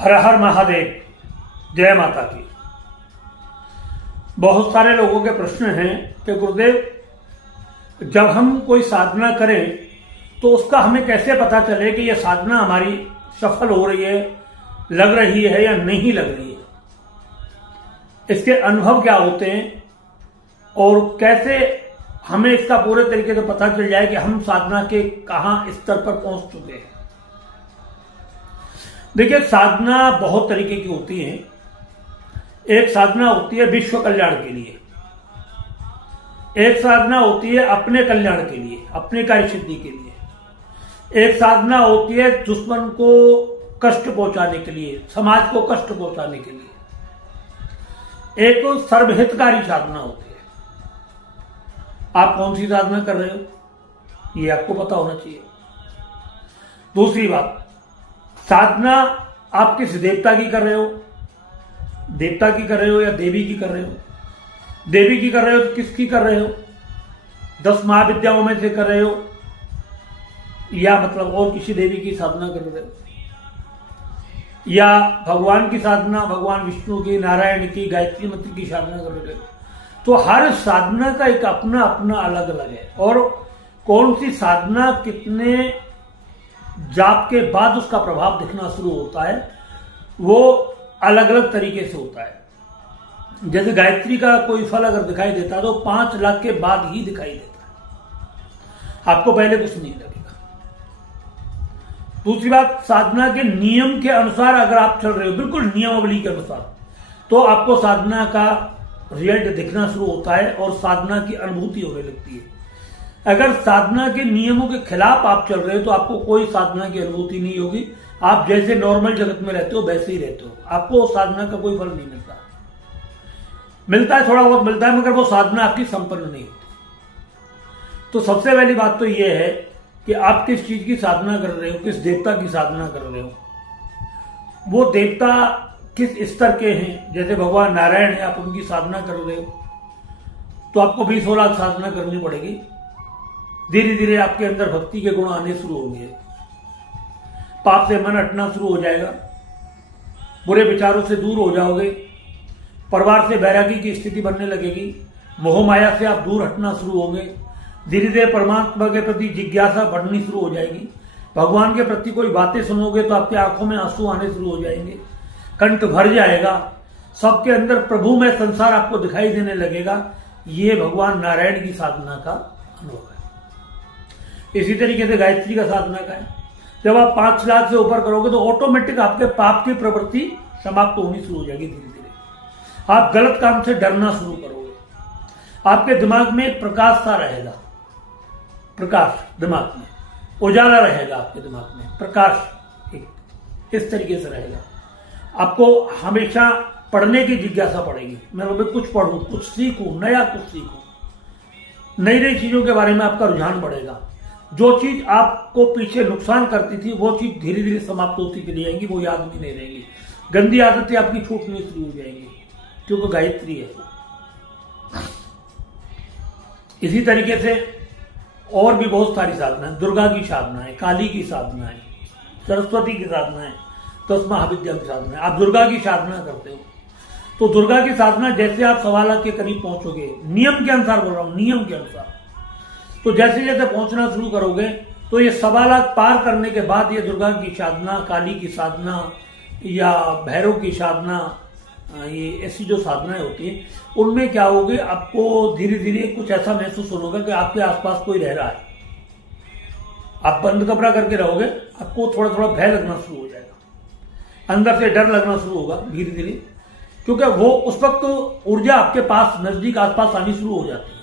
हर हर महादेव, जय माता की। बहुत सारे लोगों के प्रश्न हैं कि गुरुदेव जब हम कोई साधना करें तो उसका हमें कैसे पता चले कि यह साधना हमारी सफल हो रही है, लग रही है या नहीं लग रही है। इसके अनुभव क्या होते हैं और कैसे हमें इसका पूरे तरीके से पता चल जाए कि हम साधना के कहां स्तर पर पहुंच चुके हैं। देखिए, साधना बहुत तरीके की होती है। एक साधना होती है विश्व कल्याण के लिए, एक साधना होती है अपने कल्याण के लिए, अपने कार्य सिद्धि के लिए, एक साधना होती है दुश्मन को कष्ट पहुंचाने के लिए, समाज को कष्ट पहुंचाने के लिए, एक तो सर्वहितकारी साधना होती है। आप कौन सी साधना कर रहे हो ये आपको पता होना चाहिए। दूसरी बात, साधना आप किस देवता की कर रहे हो, देवता की कर रहे हो या देवी की कर रहे हो। देवी की कर रहे हो तो किसकी कर रहे हो, 10 महाविद्याओं में से कर रहे हो या मतलब और किसी देवी की साधना कर रहे हो, या भगवान की साधना, भगवान विष्णु की, नारायण की, गायत्री मंत्र की साधना कर रहे हो। तो हर साधना का एक अपना अपना अलग अलग है और कौन सी साधना कितने जाप के बाद उसका प्रभाव दिखना शुरू होता है वो अलग अलग तरीके से होता है। जैसे गायत्री का कोई फल अगर दिखाई देता है तो 5 लाख के बाद ही दिखाई देता है, आपको पहले कुछ नहीं लगेगा। दूसरी बात, साधना के नियम के अनुसार अगर आप चल रहे हो, बिल्कुल नियमावली के अनुसार, तो आपको साधना का रिजल्ट दिखना शुरू होता है और साधना की अनुभूति होने लगती है। अगर साधना के नियमों के खिलाफ आप चल रहे हो तो आपको कोई साधना की अनुभूति नहीं होगी। आप जैसे नॉर्मल जगत में रहते हो वैसे ही रहते हो, आपको साधना का कोई फल नहीं मिलता। मिलता है, थोड़ा बहुत मिलता है, मगर वो साधना आपकी संपन्न नहीं होती। तो सबसे पहली बात तो ये है कि आप किस चीज की साधना कर रहे हो, किस देवता की साधना कर रहे हो, वो देवता किस स्तर के हैं। जैसे भगवान नारायण है, आप उनकी साधना कर रहे हो तो आपको 20 लाख साधना करनी पड़ेगी। धीरे धीरे आपके अंदर भक्ति के गुण आने शुरू होंगे, पाप से मन हटना शुरू हो जाएगा, बुरे विचारों से दूर हो जाओगे, परिवार से वैरागी की स्थिति बनने लगेगी, मोह माया से आप दूर हटना शुरू होंगे, धीरे धीरे परमात्मा के प्रति जिज्ञासा बढ़नी शुरू हो जाएगी। भगवान के प्रति कोई बातें सुनोगे तो आपकी आंखों में आंसू आने शुरू हो जाएंगे, कंठ भर जाएगा, सबके अंदर प्रभु में संसार आपको दिखाई देने लगेगा। ये भगवान नारायण की साधना का अनुभव है। इसी तरीके से गायत्री का साधना का है। जब आप 5 लाख से ऊपर करोगे तो ऑटोमेटिक आपके पाप की प्रवृत्ति समाप्त होनी शुरू हो जाएगी। धीरे धीरे आप गलत काम से डरना शुरू करोगे, आपके दिमाग में एक प्रकाश सा रहेगा, प्रकाश दिमाग में, उजाला रहेगा आपके दिमाग में, प्रकाश एक इस तरीके से रहेगा। आपको हमेशा पढ़ने की जिज्ञासा पड़ेगी, मैं कुछ पढ़ूं, कुछ सीखूं, नया कुछ सीखूं, नई नई चीजों के बारे में आपका रुझान बढ़ेगा। जो चीज आपको पीछे नुकसान करती थी वो चीज धीरे धीरे समाप्त होती चली जाएंगी, वो याद भी नहीं रहेंगी, गंदी आदतें आपकी छूटनी शुरू हो जाएंगी, क्योंकि गायत्री है। इसी तरीके से और भी बहुत सारी साधना है। दुर्गा की साधना है, काली की साधना है, सरस्वती की साधना है, 10 महाविद्या की साधना है। आप दुर्गा की साधना करते हो तो दुर्गा की साधना जैसे आप 1.25 लाख के करीब पहुंचोगे, नियम के अनुसार बोल रहा हूं, नियम के अनुसार, तो जैसे जैसे पहुंचना शुरू करोगे तो ये 1.25 लाख पार करने के बाद ये दुर्गा की साधना, काली की साधना या भैरव की साधना, ये ऐसी जो साधनाएं होती है उनमें क्या होगी, आपको धीरे धीरे कुछ ऐसा महसूस होगा कि आपके आसपास कोई रह रहा है। आप बंद कमरा करके रहोगे, आपको थोड़ा थोड़ा भय लगना शुरू हो जाएगा, अंदर से डर लगना शुरू होगा धीरे धीरे, क्योंकि वो उस वक्त तो ऊर्जा आपके पास नजदीक आसपास आनी शुरू हो जाती है।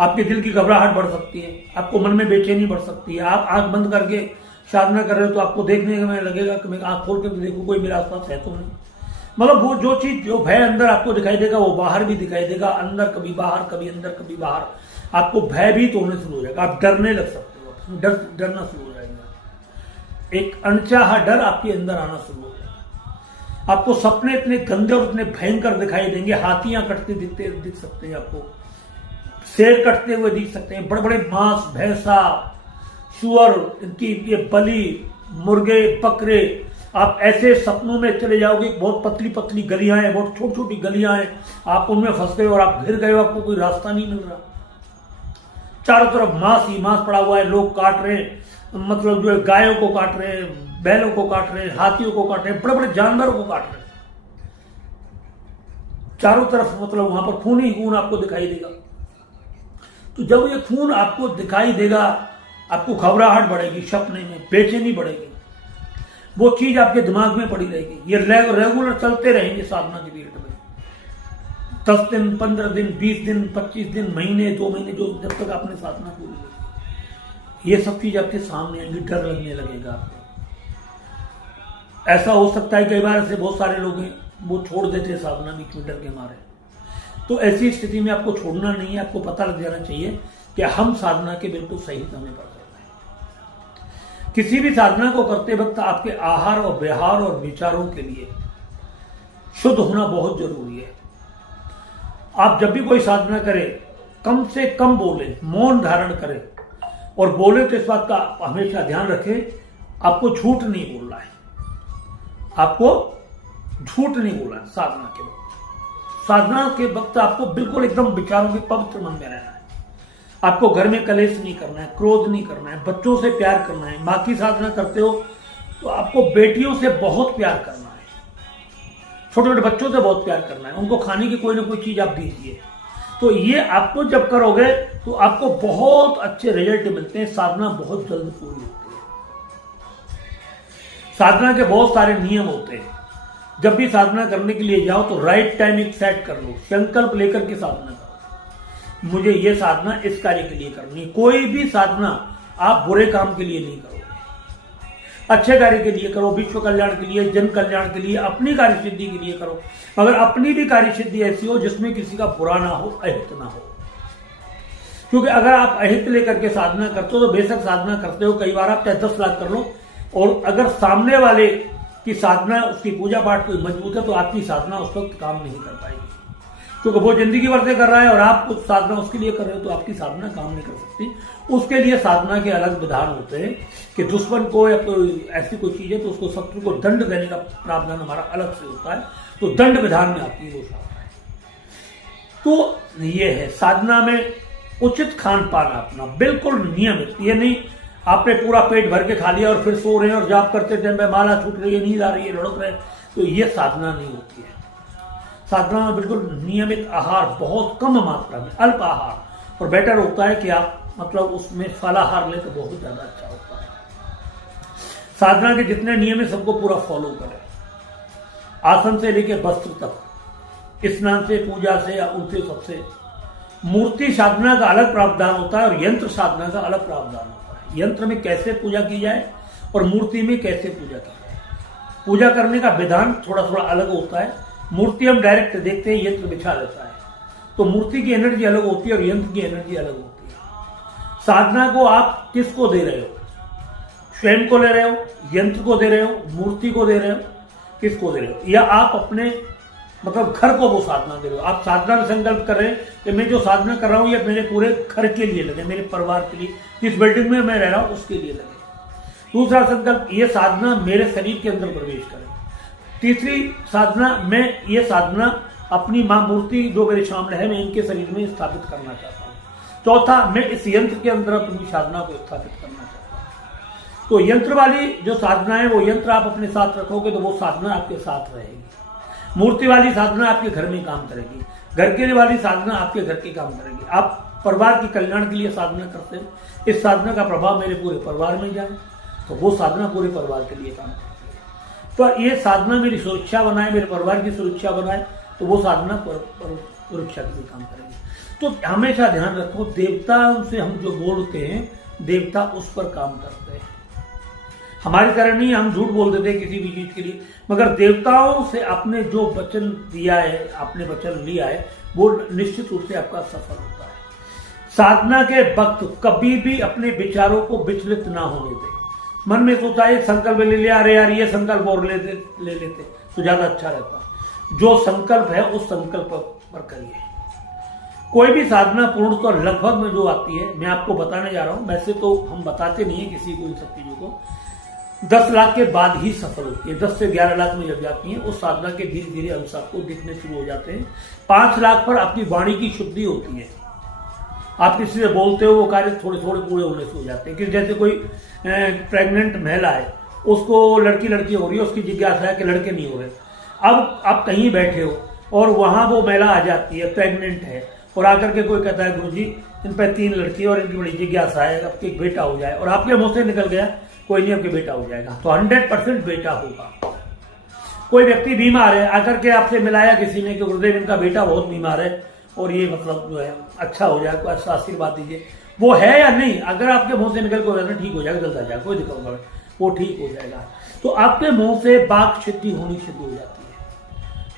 आपके दिल की घबराहट बढ़ सकती है, आपको मन में बेचैनी बढ़ सकती है। आप आंख बंद करके साधना कर रहे हो तो आपको देखने में लगेगा कि मैं आंख खोल के देखूं कोई मेरे आसपास है तो नहीं। मतलब वो जो चीज, जो भय अंदर आपको दिखाई देगा वो बाहर भी दिखाई देगा, अंदर कभी बाहर, कभी अंदर, कभी बाहर, आपको भयभीत होने शुरू हो जाएगा, आप डरने लग सकते हो, डरना शुरू हो जाएगा, एक अनचाहा डर आपके अंदर आना शुरू हो जाएगा। आपको सपने इतने गंदे और इतने भयंकर दिखाई देंगे, हाथियां कटते दिख सकते हैं, आपको शेर कटते हुए दिख सकते हैं, बड़े बड़े मांस, भैंसा, सुअर, इनकी ये बलि, मुर्गे, बकरे, आप ऐसे सपनों में चले जाओगे, बहुत पतली पतली गलियां हैं, बहुत छोटी छोटी गलियां हैं, आप उनमें फंस गए और आप घिर गए हो, आपको कोई रास्ता नहीं मिल रहा। चारों तरफ मांस ही मांस पड़ा हुआ है, लोग काट रहे हैं, मतलब जो है गायों को काट रहे हैं, बैलों को काट रहे हैं, हाथियों को काट रहे हैं, बड़े बड़े जानवरों को काट रहे हैं। चारों तरफ मतलब वहां पर खून ही खून आपको दिखाई देगा। तो जब ये खून आपको दिखाई देगा, आपको घबराहट बढ़ेगी, सपने में बेचैनी बढ़ेगी, वो चीज आपके दिमाग में पड़ी रहेगी। ये रेगुलर चलते रहेंगे साधना के पीरियड में, 10 दिन, 15 दिन, 20 दिन, 25 दिन, महीने, 2 महीने, जो जब तक आपने साधना पूरी होगी, ये सब चीज आपके सामने आएंगी, डर लगने लगेगा आपको। ऐसा हो सकता है कई बार ऐसे बहुत सारे लोग हैं, वो छोड़ देते हैं साधना बीच में डर के मारे। तो ऐसी स्थिति में आपको छोड़ना नहीं है, आपको पता लग जाना चाहिए कि हम साधना के बिल्कुल सही समय पर कर रहे हैं। किसी भी साधना को करते वक्त आपके आहार और व्यवहार और विचारों के लिए शुद्ध होना बहुत जरूरी है। आप जब भी कोई साधना करें, कम से कम बोले, मौन धारण करें, और बोले तो इस बात का हमेशा ध्यान रखें, आपको झूठ नहीं बोलना है, आपको झूठ नहीं बोलना है। साधना के वक्त, साधना के वक्त आपको बिल्कुल एकदम विचारों के पवित्र मन में रहना है। आपको घर में कलेश नहीं करना है, क्रोध नहीं करना है, बच्चों से प्यार करना है। माँ की साधना करते हो तो आपको बेटियों से बहुत प्यार करना है, छोटे छोटे बच्चों से बहुत प्यार करना है, उनको खाने की कोई ना कोई चीज आप दीजिए। तो ये आपको जब करोगे तो आपको बहुत अच्छे रिजल्ट मिलते हैं। साधना बहुत जल्द पूरी होती है। साधना के बहुत सारे नियम होते हैं। जब भी साधना करने के लिए जाओ तो राइट टाइम एक सेट कर लो, संकल्प लेकर के साधना करो, मुझे ये साधना इस कार्य के लिए करनी। कोई भी साधना आप बुरे काम के लिए नहीं करोगे, अच्छे कार्य के लिए करो, विश्व कल्याण के लिए, जन कल्याण के लिए, अपनी कार्य सिद्धि के लिए करो। मगर अपनी भी कार्य सिद्धि ऐसी हो जिसमें किसी का बुरा ना हो, अहित ना हो। क्योंकि अगर आप अहित लेकर के साधना करते हो तो बेशक साधना करते हो, कई बार आप 10 लाख कर लो, और अगर सामने वाले की साधना, उसकी पूजा पाठ कोई मजबूत है तो आपकी साधना उस वक्त काम नहीं कर पाएगी। क्योंकि वो जिंदगी भर से कर रहा है और आप कुछ साधना उसके लिए कर रहे हो, तो आपकी साधना काम नहीं कर सकती। उसके लिए साधना के अलग विधान होते हैं कि दुश्मन को या कोई ऐसी कोई चीज है तो उसको शत्रु को दंड देने का प्रावधान हमारा अलग से होता है, तो दंड विधान में आती है वो साधना है। तो ये है साधना में उचित खान पान अपना, बिल्कुल नियमित। ये नहीं आपने पूरा पेट भर के खा लिया और फिर सो रहे हैं और जाप करते टाइम में माला छूट रही है, नींद आ रही है, लुढ़क रहे हैं, तो ये साधना नहीं होती है। साधना में बिल्कुल नियमित आहार, बहुत कम मात्रा में, अल्प आहार, और बेटर होता है कि आप मतलब उसमें फलाहार ले तो बहुत ज्यादा अच्छा होता है। साधना के जितने नियम है सबको पूरा फॉलो करें, आसन से लेकर वस्त्र तक, स्नान से, पूजा से या उनसे सबसे। मूर्ति साधना का अलग प्रावधान होता है और यंत्र साधना का अलग प्रावधान होता है। यंत्र में कैसे पूजा की जाए और मूर्ति में कैसे पूजा की जाए, पूजा करने का विधान थोड़ा थोड़ा अलग होता है। मूर्ति हम डायरेक्ट देखते हैं, यंत्र बिछा देता है, तो मूर्ति की एनर्जी अलग होती है और यंत्र की एनर्जी अलग होती है। साधना को आप किसको दे रहे हो, स्वयं को ले रहे हो, यंत्र को दे रहे हो, मूर्ति को दे रहे हो, किसको दे रहे हो, या आप अपने मतलब घर को वो साधना दे रहे हो। आप साधना में संकल्प कर रहे हैं कि मैं जो साधना कर रहा हूं ये मेरे पूरे घर के लिए लगे, मेरे परिवार के लिए, जिस बिल्डिंग में मैं रह रहा हूं उसके लिए लगे। दूसरा संकल्प, ये साधना मेरे शरीर के अंदर प्रवेश करे। तीसरी साधना, मैं ये साधना अपनी मां मूर्ति जो मेरे सामने है, मैं इनके शरीर में स्थापित करना चाहता हूं। चौथा, मैं इस यंत्र के अंदर अपनी साधना को स्थापित करना चाहता हूं। तो यंत्र वाली जो साधना है वो यंत्र आप अपने साथ रखोगे तो वो साधना आपके साथ रहेगी। मूर्ति वाली साधना आपके घर में काम करेगी, घर के वाली साधना आपके घर के काम करेगी। आप परिवार के कल्याण के लिए साधना करते हो, इस साधना का प्रभाव मेरे पूरे परिवार में जाए तो वो साधना पूरे परिवार के लिए काम करती है। तो ये साधना मेरी सुरक्षा बनाए, मेरे परिवार की सुरक्षा बनाए, तो वो साधना सुरक्षा के लिए काम करेगी। तो हमेशा ध्यान रखो, देवताओं से हम जो बोलते हैं देवता उस पर काम करते हैं। हमारी तरह नहीं हम झूठ बोल देते किसी भी चीज के लिए, मगर देवताओं से आपने जो वचन दिया है, आपने वचन लिया है, वो निश्चित रूप से आपका सफल होता है। साधना के वक्त कभी भी अपने विचारों को विचलित ना होने दें। मन में सोचा एक संकल्प ले लिया, अरे यार ये संकल्प और ले लेते तो ज्यादा अच्छा रहता। जो संकल्प है उस संकल्प पर करिए। कोई भी साधना पूर्ण तो लगभग में जो आती है, मैं आपको बताने जा रहा हूं, वैसे तो हम बताते नहीं है किसी को इन सब चीजों को, 10 लाख के बाद ही सफल होती है। 10 से 11 लाख में जब जाती है उस साधना के धीरे धीरे अंश आपको दिखने शुरू हो जाते हैं। 5 लाख पर आपकी वाणी की शुद्धि होती है, आप किसी से बोलते हो वो कार्य थोड़े थोड़े पूरे होने से हो जाते हैं। कि जैसे कोई प्रेग्नेंट महिला है, उसको लड़की हो रही है, उसकी जिज्ञासा है कि लड़के नहीं हो रहे। अब आप कहीं बैठे हो और वहां वो महिला आ जाती है, प्रेग्नेंट है, और आकर के कोई कहता है गुरुजी इन पर 3 लड़की और इनकी बड़ी जिज्ञासा है, आपके एक बेटा हो जाए, और आपके मुंह से निकल गया कोई नहीं आपके बेटा हो जाएगा, तो 100% बेटा होगा। कोई व्यक्ति बीमार है, आकर के आपसे मिलाया किसी ने कि गुरुदेव इनका बेटा बहुत बीमार है और ये मतलब जो है अच्छा हो जाए, कोई ऐसा आशीर्वाद दीजिए, वो है या नहीं, अगर आपके मुंह से निकल कर ठीक हो जाएगा, जल्द आ जाएगा, कोई दिक्कत नहीं, वो ठीक हो जाएगा। तो आपके मुंह से वाक सिद्धि होनी शुरू हो जाती है।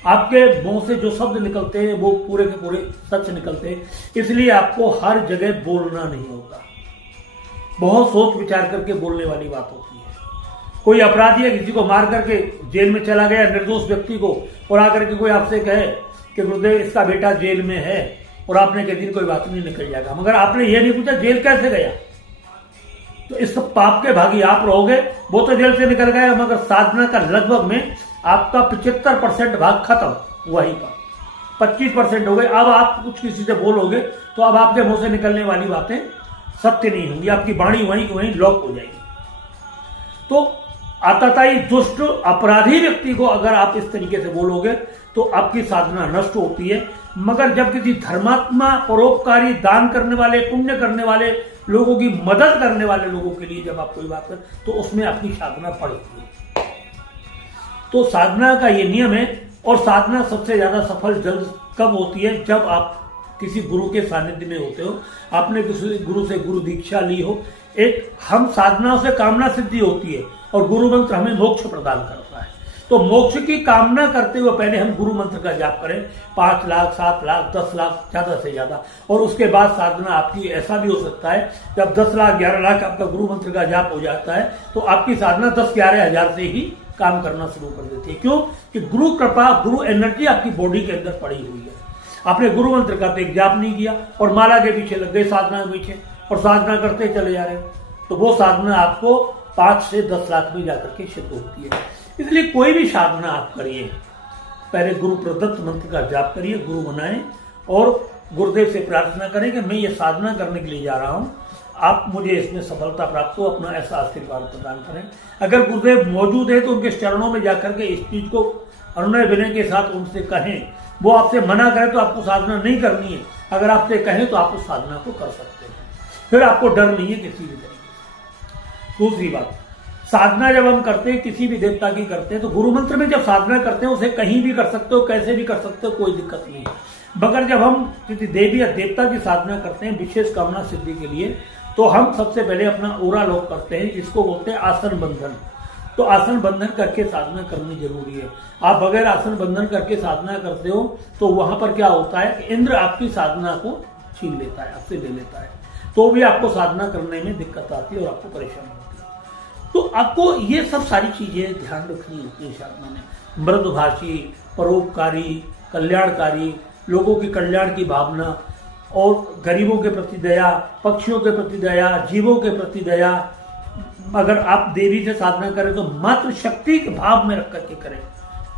आपके मुंह से जो शब्द निकलते हैं वो पूरे के पूरे सच निकलते हैं। इसलिए आपको हर जगह बोलना नहीं होता, बहुत सोच विचार करके बोलने वाली बात होती है। कोई अपराधी है, किसी को मार करके जेल में चला गया, निर्दोष व्यक्ति को, और आकर के कोई आपसे कहे कि गुरुदेव इसका बेटा जेल में है, और आपने कह दी कोई बात नहीं, निकल जाएगा, मगर आपने ये नहीं पूछा जेल कैसे गया, तो इस पाप के भागी आप रहोगे। वो तो जेल से निकल गए, मगर साधना का लगभग में आपका 75% भाग खत्म, वहीं पर 25% हो गए। अब आप कुछ किसी से बोलोगे तो अब आपके मुंह से निकलने वाली बातें सत्य नहीं होंगी, आपकी वाणी वहीं वहीं लॉक हो जाएगी। तो आतताई दुष्ट अपराधी व्यक्ति को अगर आप इस तरीके से बोलोगे तो आपकी साधना नष्ट होती है। मगर जब किसी धर्मात्मा, परोपकारी, दान करने वाले, पुण्य करने वाले लोगों की मदद करने वाले लोगों के लिए जब आप कोई बात करें तो उसमें अपनी साधना बढ़ती है। तो साधना का ये नियम है। और साधना सबसे ज्यादा सफल जल्द कब होती है, जब आप किसी गुरु के सानिध्य में होते हो, आपने किसी गुरु से गुरु दीक्षा ली हो। एक हम साधना से कामना सिद्धि होती है और गुरु मंत्र हमें मोक्ष प्रदान करता है। तो मोक्ष की कामना करते हुए पहले हम गुरु मंत्र का जाप करें, 5 लाख, 7 लाख, 10 लाख, ज्यादा से ज्यादा, और उसके बाद साधना आपकी ऐसा भी हो सकता है जब 10 लाख 11 लाख आपका गुरु मंत्र का जाप हो जाता है तो आपकी साधना 10-11 हजार से ही काम करना शुरू कर देती है। क्यों कि गुरु कृपा, गुरु एनर्जी आपकी बॉडी के अंदर पड़ी हुई है। आपने गुरु मंत्र का तो एक जाप नहीं किया और माला के पीछे लग गए, साधना के पीछे, और साधना करते चले जा रहे हो, तो वो साधना आपको 5 से 10 लाख में जाकर के सिद्ध होती है। इसलिए कोई भी साधना आप करिए, पहले गुरु प्रदत्त मंत्र का जाप करिए, गुरु बनाएं और गुरुदेव से प्रार्थना करें कि मैं ये साधना करने के लिए जा रहा हूं, आप मुझे इसमें सफलता प्राप्त हो, अपना ऐसा आशीर्वाद प्रदान करें। अगर गुरुदेव मौजूद है तो उनके चरणों में जाकर के इस चीज को अनुनय विनय के साथ उनसे कहें। वो आपसे मना करें तो आपको साधना नहीं करनी है, अगर आपसे कहें तो आप उस साधना को कर सकते हैं, फिर आपको डर नहीं है किसी भी तरीके से। दूसरी बात, साधना जब हम करते हैं, किसी भी देवता की करते हैं, तो गुरु मंत्र में जब साधना करते हैं उसे कहीं भी कर सकते हो, कैसे भी कर सकते हो, कोई दिक्कत नहीं है। मगर जब हम किसी देवी या देवता की साधना करते हैं विशेष कामना सिद्धि के लिए, तो हम सबसे पहले अपना ओरा लॉक करते हैं, जिसको बोलते हैं आसन बंधन। तो आसन बंधन करके साधना करनी जरूरी है। आप बगैर आसन बंधन करके साधना करते हो तो वहां पर क्या होता है, इंद्र आपकी साधना को छीन लेता है, आपसे ले लेता है, तो भी आपको साधना करने में दिक्कत आती है और आपको परेशानी होती है। तो आपको ये सब सारी चीजें ध्यान रखनी होती है साधना में। मृदुभाषी, परोपकारी, कल्याणकारी, लोगों की कल्याण की भावना, और गरीबों के प्रति दया, पक्षियों के प्रति दया, जीवों के प्रति दया। अगर आप देवी से साधना करें तो मात्र शक्ति के भाव में रख करके करें।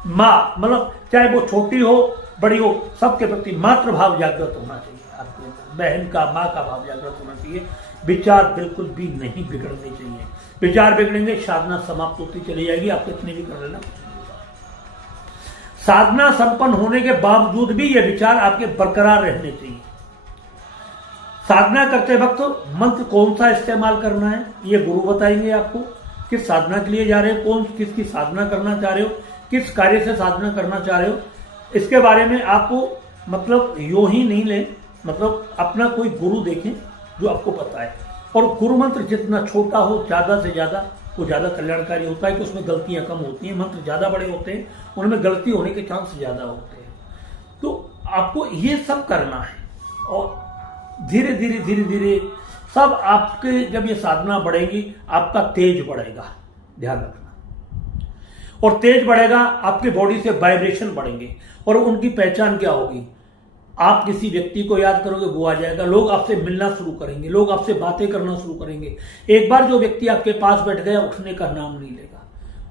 माँ मतलब चाहे वो छोटी हो बड़ी हो, सबके प्रति मात्र भाव जागृत होना चाहिए आपके अंदर। बहन का, माँ का भाव जागृत होना चाहिए। विचार बिल्कुल भी नहीं बिगड़ने चाहिए। विचार बिगड़ेंगे, साधना समाप्त होती चली जाएगी, आप कितने भी कर लेना। साधना संपन्न होने के बावजूद भी ये विचार आपके बरकरार रहने चाहिए। साधना करते वक्त मंत्र कौन सा इस्तेमाल करना है ये गुरु बताएंगे आपको। किस साधना के लिए जा रहे हो, कौन किसकी साधना करना चाह रहे हो, किस कार्य से साधना करना चाह रहे हो, इसके बारे में आपको मतलब यूं ही नहीं ले, मतलब अपना कोई गुरु देखें जो आपको पता है। और गुरु मंत्र जितना छोटा हो ज्यादा से ज्यादा वो ज्यादा कल्याणकारी होता है, कि उसमें गलतियां कम होती हैं। मंत्र ज्यादा बड़े होते हैं, उनमें गलती होने के चांस ज्यादा होते हैं। तो आपको ये सब करना है और धीरे धीरे धीरे धीरे सब आपके, जब ये साधना बढ़ेगी आपका तेज बढ़ेगा, ध्यान रखना। और तेज बढ़ेगा, आपकी बॉडी से वाइब्रेशन बढ़ेंगे और उनकी पहचान क्या होगी, आप किसी व्यक्ति को याद करोगे वो आ जाएगा, लोग आपसे मिलना शुरू करेंगे, लोग आपसे बातें करना शुरू करेंगे। एक बार जो व्यक्ति आपके पास बैठ गया उठने का नाम नहीं लेगा।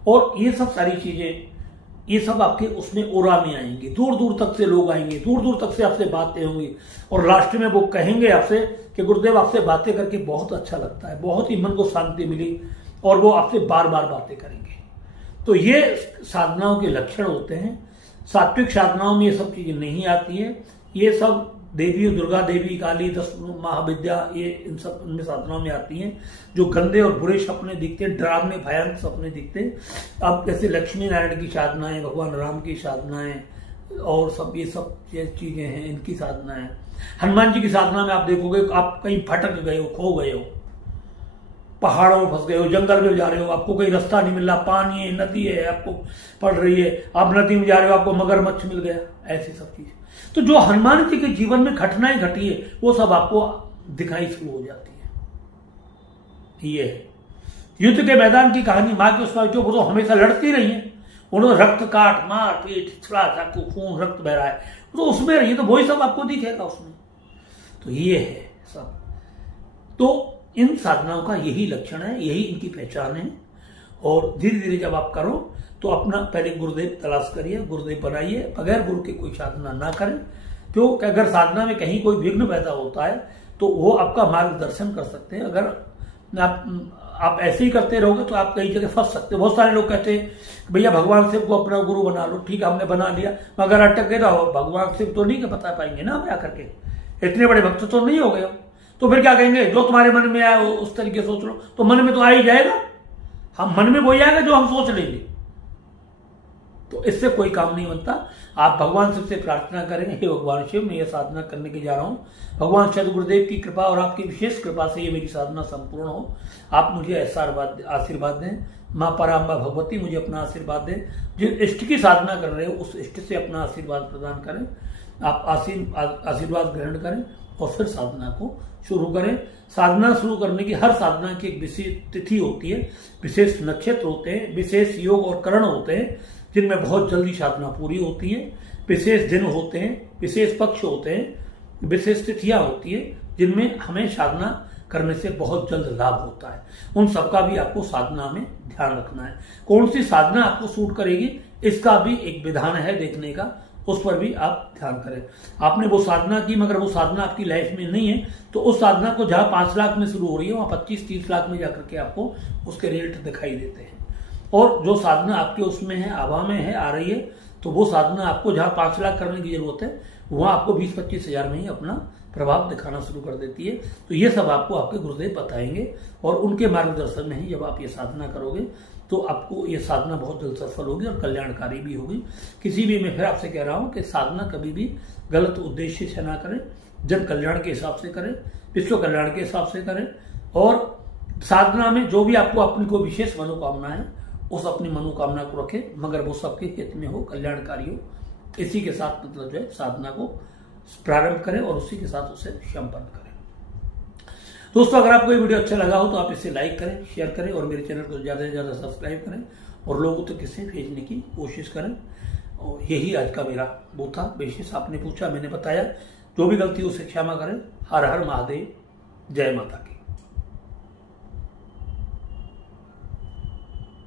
और ये सब सारी चीजें, ये सब आपके उसमें ओरा में आएंगे, दूर दूर तक से लोग आएंगे, दूर दूर तक से आपसे बातें होंगी और लास्ट में वो कहेंगे आपसे कि गुरुदेव आपसे बातें करके बहुत अच्छा लगता है, बहुत ही मन को शांति मिली, और वो आपसे बार बार बातें करेंगे। तो ये साधनाओं के लक्षण होते हैं। सात्विक साधनाओं में ये सब चीजें नहीं आती हैं। ये सब देवी, दुर्गा देवी, काली, 10 महाविद्या, ये इन सब इनमें साधनाओं में आती हैं। जो गंदे और बुरे सपने दिखते हैं, डरावने भयानक सपने दिखते हैं, अब जैसे लक्ष्मी नारायण की साधनाएं, भगवान राम की साधनाएं और सब ये सब चीजें हैं, इनकी साधनाएं। हनुमान जी की साधना में आप देखोगे आप कहीं भटक गए हो, खो गए हो, पहाड़ों में फंस गए हो, जंगल में जा रहे हो, आपको कोई रास्ता नहीं मिल रहा, पानी है, नदी है आपको पड़ रही है, आप नदी में जा रहे हो, आपको मगरमच्छ मिल गया, ऐसी सब चीजें। तो जो हनुमान जी के जीवन में घटनाएं घटी है वो सब आपको दिखाई शुरू हो जाती है। ये है युद्ध के मैदान की कहानी। माँ की उसमें जो वो तो हमेशा लड़ती रही है, उन्होंने रक्त काट, मार पीट, छिड़ा चाकू, खून, रक्त बह रहा है, तो उसमें रही, तो वही सब आपको दिखेगा उसमें। तो ये है सब। तो इन साधनाओं का यही लक्षण है, यही इनकी पहचान है। और धीरे धीरे जब आप करो तो अपना पहले गुरुदेव तलाश करिए, गुरुदेव बनाइए, बगैर गुरु के कोई साधना ना करें। क्योंकि अगर साधना में कहीं कोई विघ्न पैदा होता है तो वो आपका मार्गदर्शन कर सकते हैं। अगर आप ऐसे ही करते रहोगे तो आप कई जगह फंस सकते हो। बहुत सारे लोग कहते हैं भैया भगवान शिव को अपना गुरु बना लो, ठीक है हमने बना लिया, मगर अटक गए रहो, भगवान शिव तो नहीं बता पाएंगे ना हमें आकर के, इतने बड़े भक्त तो नहीं हो गए हो। तो फिर क्या कहेंगे, जो तुम्हारे मन में आए उस तरीके सोच लो, तो मन में तो आ ही जाएगा, हम मन में वही आएगा जो हम सोच लेंगे। तो इससे कोई काम नहीं बनता। आप भगवान शिव से प्रार्थना करें, हे भगवान शिव मैं ये साधना करने के जा रहा हूँ, भगवान सद गुरुदेव की कृपा और आपकी विशेष कृपा से ये मेरी साधना संपूर्ण हो, आप मुझे ऐसा आशीर्वाद दें। माँ पराम्बा भगवती मुझे अपना आशीर्वाद दें। जिस इष्ट की साधना कर रहे हो उस इष्ट से अपना आशीर्वाद प्रदान करें। आप आशीर्वाद ग्रहण करें और फिर साधना को शुरू करें। साधना शुरू करने की, हर साधना की एक विशेष तिथि होती है, विशेष नक्षत्र होते हैं, विशेष योग और करण होते हैं जिनमें बहुत जल्दी साधना पूरी होती है, विशेष दिन होते हैं, विशेष पक्ष होते हैं, विशेष तिथियां होती है जिनमें हमें साधना करने से बहुत जल्द लाभ होता है। उन सबका भी आपको साधना में ध्यान रखना है। कौन सी साधना आपको सूट करेगी इसका भी एक विधान है देखने का, उस पर भी आप ध्यान करें। आपने वो साधना की मगर वो साधना आपकी लाइफ में नहीं है तो उस साधना को जहां 5 लाख में शुरू हो रही है वहां 25-30 लाख में जाकर के आपको उसके रिजल्ट दिखाई देते हैं। और जो साधना आपके उसमें है, आभा में है, आ रही है, तो वो साधना आपको जहां 5 लाख करने की जरूरत है वहां आपको 20-25 हजार में ही अपना प्रभाव दिखाना शुरू कर देती है। तो ये सब आपको आपके गुरुदेव बताएंगे और उनके मार्गदर्शन में ही जब आप ये साधना करोगे तो आपको ये साधना बहुत जल्द सफल होगी और कल्याणकारी भी होगी। किसी भी, मैं फिर आपसे कह रहा हूं कि साधना कभी भी गलत उद्देश्य से ना करें, जन कल्याण के हिसाब से करें, विश्व कल्याण के हिसाब से करें। और साधना में जो भी आपको अपनी कोई विशेष मनोकामना है उस अपनी मनोकामना को रखें, मगर वो सबके हित में हो, कल्याणकारी हो। इसी के साथ मतलब जो है साधना को प्रारंभ करें और उसी के साथ उसे संपन्न करें। दोस्तों अगर आपको ये वीडियो अच्छा लगा हो तो आप इसे लाइक करें, शेयर करें और मेरे चैनल को ज़्यादा से ज़्यादा सब्सक्राइब करें और लोगों तक इसे भेजने की कोशिश करें। और यही आज का मेरा वो था। विशेष आपने पूछा, मैंने बताया, जो भी गलती उसे क्षमा करें। हर हर महादेव, जय माता की।